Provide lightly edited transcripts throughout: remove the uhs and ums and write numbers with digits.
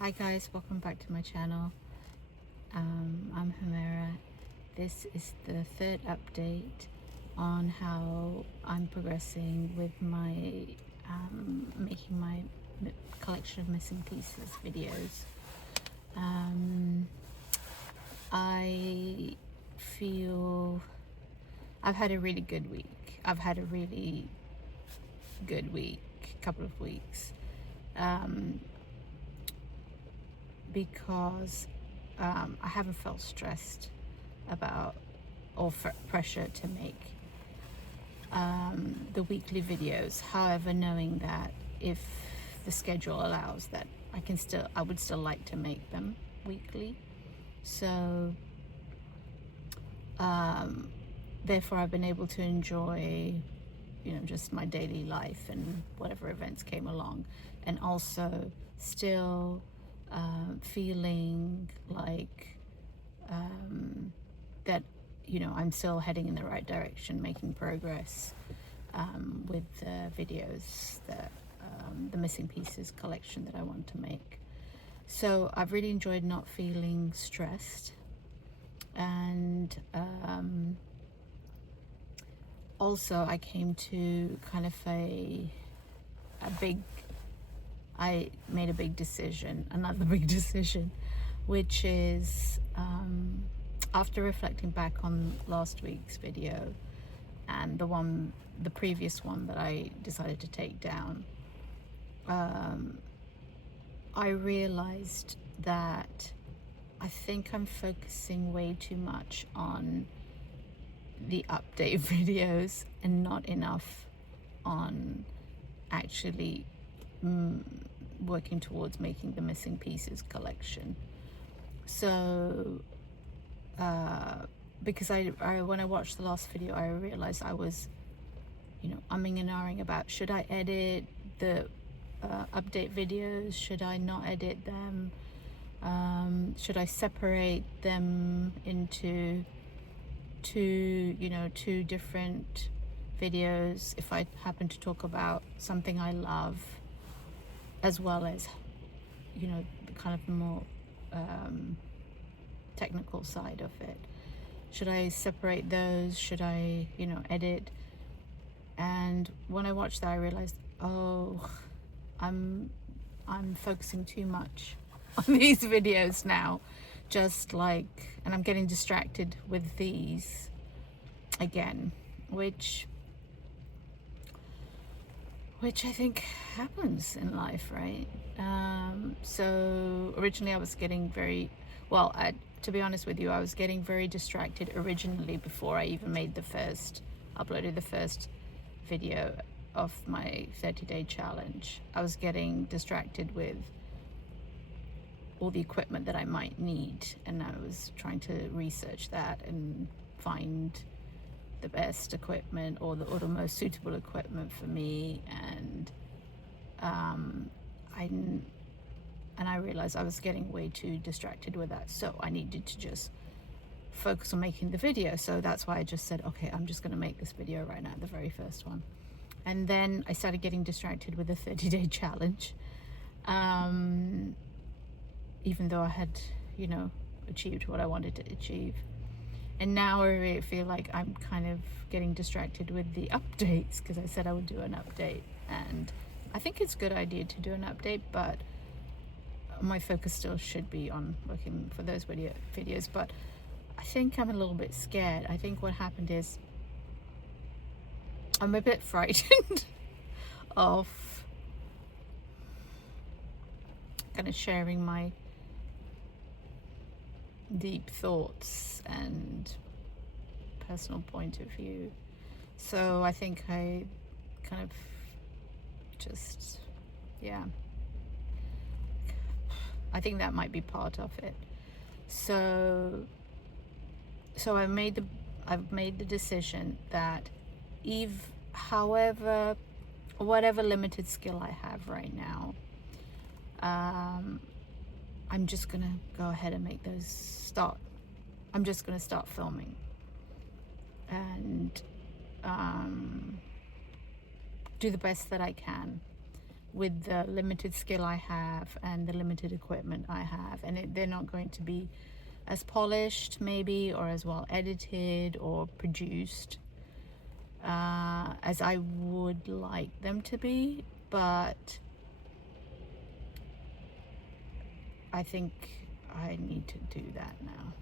Hi guys, welcome back to my channel. I'm Humera. This is the third update on how I'm progressing with my making my collection of missing pieces videos. I feel I've had a really good week. I've had a really good week, couple of weeks. Because I haven't felt stressed about or pressure to make the weekly videos. However, knowing that if the schedule allows, that I would still like to make them weekly. So therefore I've been able to enjoy, just my daily life and whatever events came along, and also still feeling like that I'm still heading in the right direction, making progress with the videos, that the missing pieces collection that I want to make. So I've really enjoyed not feeling stressed, and also I came to kind of I made a big decision, another big decision, which is after reflecting back on last week's video and the previous one that I decided to take down, I realized that I think I'm focusing way too much on the update videos and not enough on actually working towards making the missing pieces collection. So because I when I watched the last video, I realized I was umming and ahhing about, should I edit the update videos, should I not edit them, should I separate them into two different videos if I happen to talk about something I love, as well as the kind of more technical side of it. Should I separate those? Should I edit? And when I watched that, I realized, oh, I'm focusing too much on these videos now, and I'm getting distracted with these again, which I think happens in life, right? So originally I was getting to be honest with you, I was getting very distracted originally before I even uploaded the first video of my 30-day challenge. I was getting distracted with all the equipment that I might need, and I was trying to research that and find the best equipment or the most suitable equipment for me, and I realized I was getting way too distracted with that, so I needed to just focus on making the video. So that's why I just said, okay, I'm just going to make this video right now, the very first one. And then I started getting distracted with the 30-day challenge, even though I had achieved what I wanted to achieve. And now I really feel like I'm kind of getting distracted with the updates, because I said I would do an update, and I think it's a good idea to do an update, but my focus still should be on looking for those videos. But I think I'm a little bit scared. I think what happened is I'm a bit frightened of kind of sharing my deep thoughts and personal point of view. So I think I kind of just, I think that might be part of it. So I've made the decision that whatever limited skill I have right now, I'm just gonna go ahead and I'm just gonna start filming and do the best that I can with the limited skill I have and the limited equipment I have, and they're not going to be as polished maybe, or as well edited or produced as I would like them to be. But I think I need to do that now.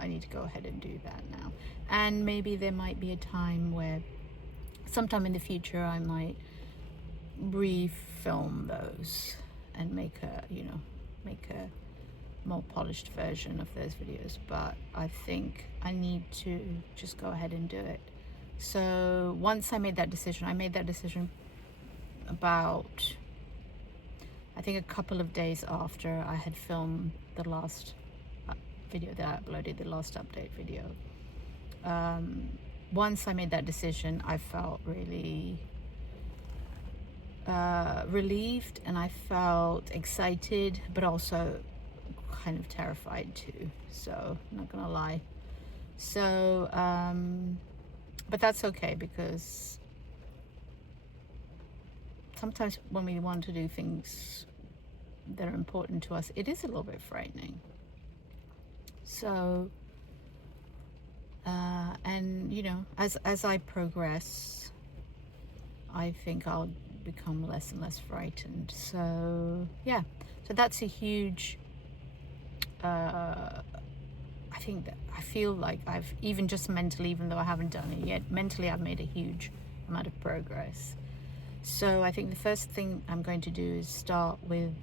I need to go ahead and do that now. And maybe there might be a time where sometime in the future I might refilm those and make a more polished version of those videos. But I think I need to just go ahead and do it. So once I made that decision about, I think, a couple of days after I had filmed the last video that I uploaded, the last update video. Once I made that decision, I felt really relieved, and I felt excited, but also kind of terrified too. So I'm not gonna lie. So, but that's okay, because sometimes when we want to do things that are important to us, it is a little bit frightening. So, and as I progress, I think I'll become less and less frightened. So yeah, so that's a huge, I think that I feel like I've, even just mentally, even though I haven't done it yet, mentally I've made a huge amount of progress. So I think the first thing I'm going to do is start with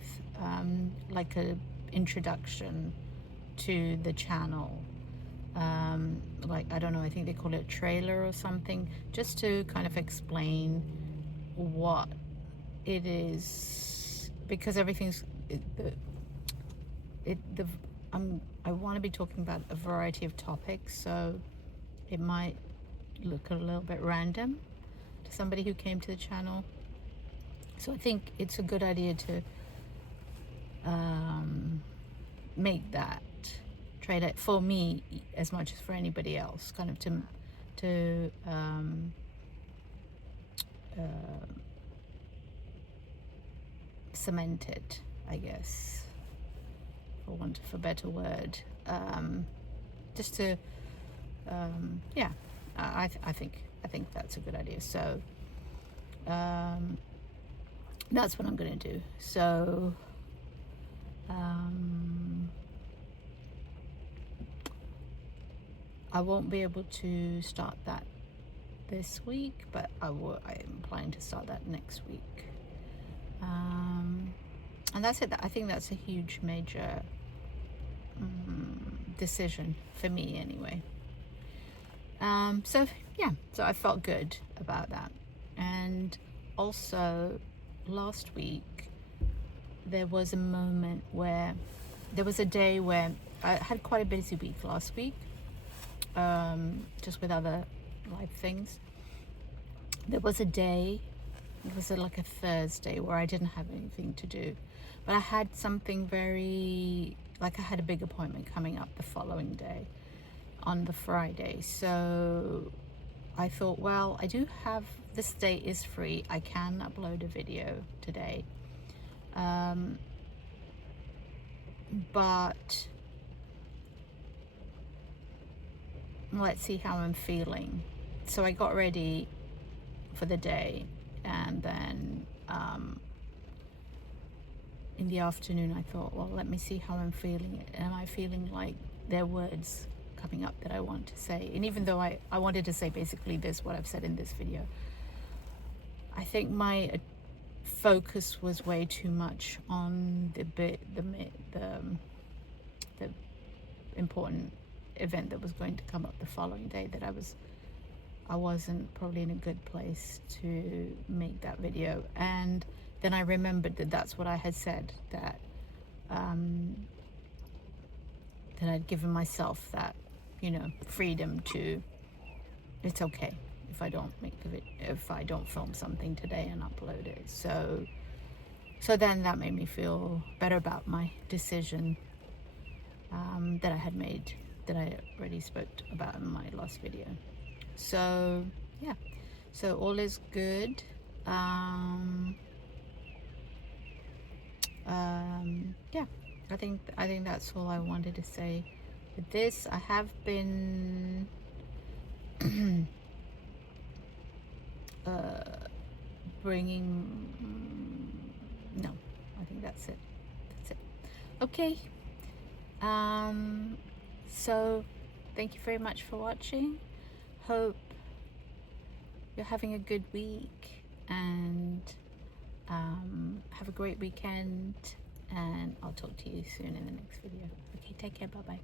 like a introduction to the channel. Like, I don't know, I think they call it a trailer or something, just to kind of explain what it is, because everything's I want to be talking about a variety of topics, so it might look a little bit random to somebody who came to the channel. So I think it's a good idea to make that trailer for me as much as for anybody else, kind of to cement it, I guess, for want of a better word. Just to yeah, I think that's a good idea. So that's what I'm going to do. So I won't be able to start that this week, but I am planning to start that next week. And that's it. I think that's a huge, major decision for me anyway. So yeah, so I felt good about that. And also last week there was a moment where there was a day where I had quite a busy week last week, just with other life things. There was a day, it was like a Thursday, where I didn't have anything to do, but I had something very, like, I had a big appointment coming up the following day on the Friday. So I thought, well, I do have, this day is free, I can upload a video today, but let's see how I'm feeling. So I got ready for the day, and then in the afternoon I thought, well, let me see how I'm feeling. Am I feeling like there are words coming up that I want to say? And even though I wanted to say basically this, what I've said in this video, I think my focus was way too much on the important event that was going to come up the following day, that I wasn't probably in a good place to make that video. And then I remembered that that's what I had said, that that I'd given myself that, freedom to, it's okay if I don't make the video, if I don't film something today and upload it. So then that made me feel better about my decision that I had made, that I already spoke about in my last video. So yeah, so all is good. Yeah, I think that's all I wanted to say with this. I have been bringing no, I think that's it. Okay. So thank you very much for watching. Hope you're having a good week, and have a great weekend, and I'll talk to you soon in the next video. Okay, take care. Bye bye.